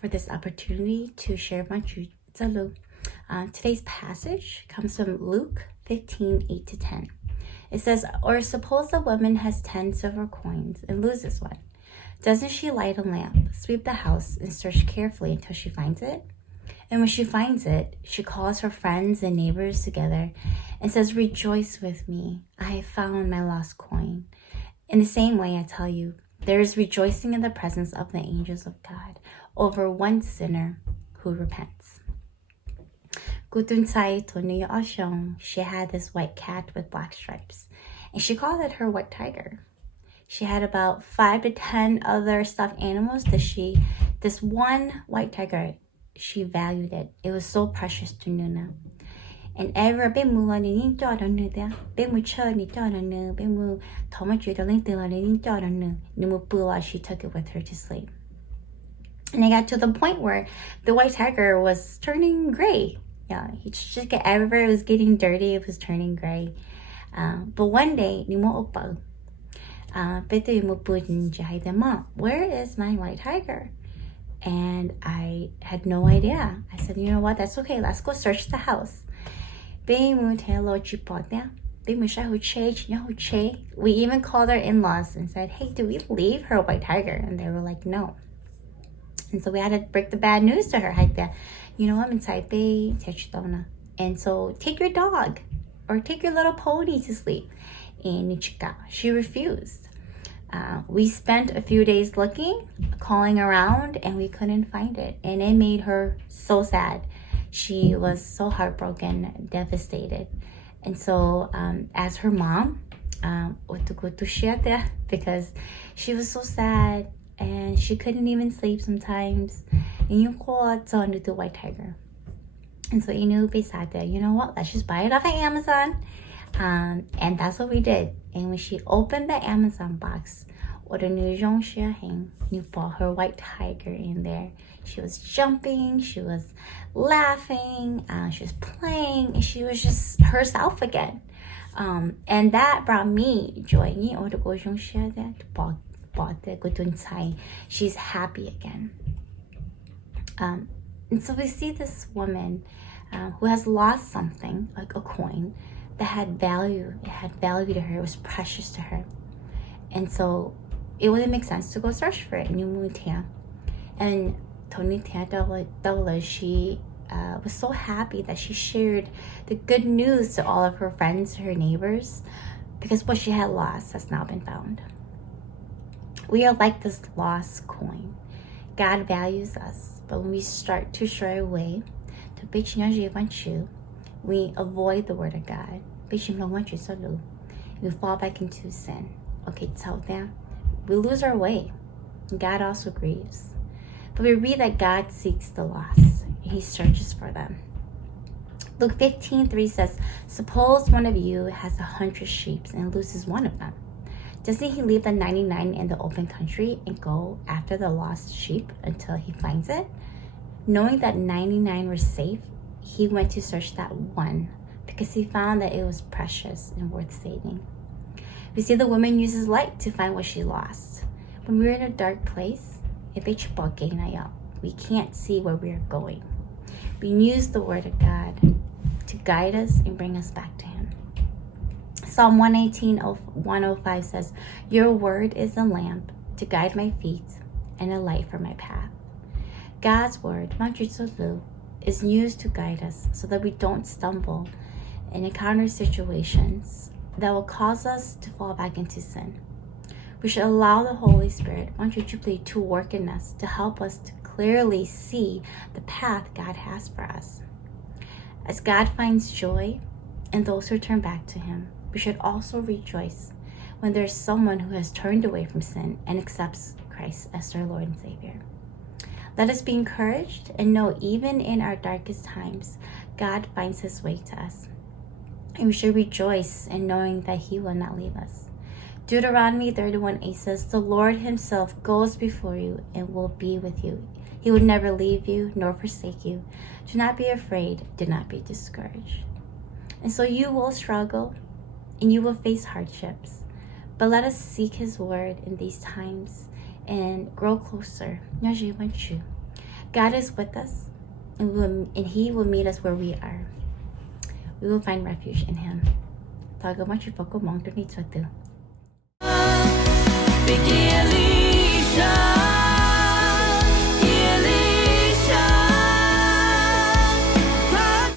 for this opportunity to share my truth. Today's passage comes from Luke 15:8-10. It says, or suppose a woman has 10 silver coins and loses one. Doesn't she light a lamp, sweep the house, and search carefully until she finds it? And when she finds it, she calls her friends and neighbors together and says, rejoice with me, I have found my lost coin. In the same way, I tell you, there is rejoicing in the presence of the angels of God over one sinner who repents. She had this white cat with black stripes, and she called it her white tiger. She had about 5 to 10 other stuffed animals this one white tiger, she valued it. It was so precious to Nuna. And ever she took it with her to sleep. And it got to the point where the white tiger was turning gray. Yeah, he just everywhere it was getting dirty, it was turning gray. But one day, Mom, where is my white tiger? And I had no idea. I said, you know what, that's okay, let's go search the house. We even called our in-laws and said, hey, did we leave her white tiger? And they were like, no. And so we had to break the bad news to her. You know, I'm inside. And so take your dog or take your little pony to sleep. And she refused. We spent a few days looking, calling around, and we couldn't find it. And it made her so sad. She was so heartbroken, devastated. And so as her mom, because she was so sad and she couldn't even sleep sometimes. And you called the white tiger. And so decided, you know what, let's just buy it off of Amazon. And that's what we did. And when she opened the Amazon box, you bought her white tiger in there. She was jumping, she was laughing, she was playing, and she was just herself again. And that brought me joy. She's happy again. And so we see this woman who has lost something, like a coin, that had value. It had value to her. It was precious to her. And so it wouldn't make sense to go search for it. And she was so happy that she shared the good news to all of her friends, her neighbors, because what she had lost has now been found. We are like this lost coin. God values us, but when we start to stray away, we avoid the word of God. We fall back into sin. Okay, tell them. We lose our way. God also grieves. But we read that God seeks the lost. He searches for them. Luke 15:3 says, suppose one of you has 100 sheep and loses one of them. Doesn't he leave the 99 in the open country and go after the lost sheep until he finds it? Knowing that 99 were safe, he went to search that one because he found that it was precious and worth saving. We see the woman uses light to find what she lost. When we're in a dark place, we can't see where we're going. We use the word of God to guide us and bring us back to him. Psalm 118:105 says, your word is a lamp to guide my feet and a light for my path. God's word, is used to guide us so that we don't stumble and encounter situations that will cause us to fall back into sin. We should allow the Holy Spirit, to work in us to help us to clearly see the path God has for us. As God finds joy in those who turn back to him, we should also rejoice when there's someone who has turned away from sin and accepts Christ as their Lord and Savior. Let us be encouraged and know even in our darkest times, God finds his way to us. And we should rejoice in knowing that He will not leave us. Deuteronomy 31:8 says, the Lord Himself goes before you and will be with you. He will never leave you nor forsake you. Do not be afraid. Do not be discouraged. And so you will struggle and you will face hardships. But let us seek His word in these times and grow closer. God is with us, and He will meet us where we are. We will find refuge in Him. Biggie Alicia.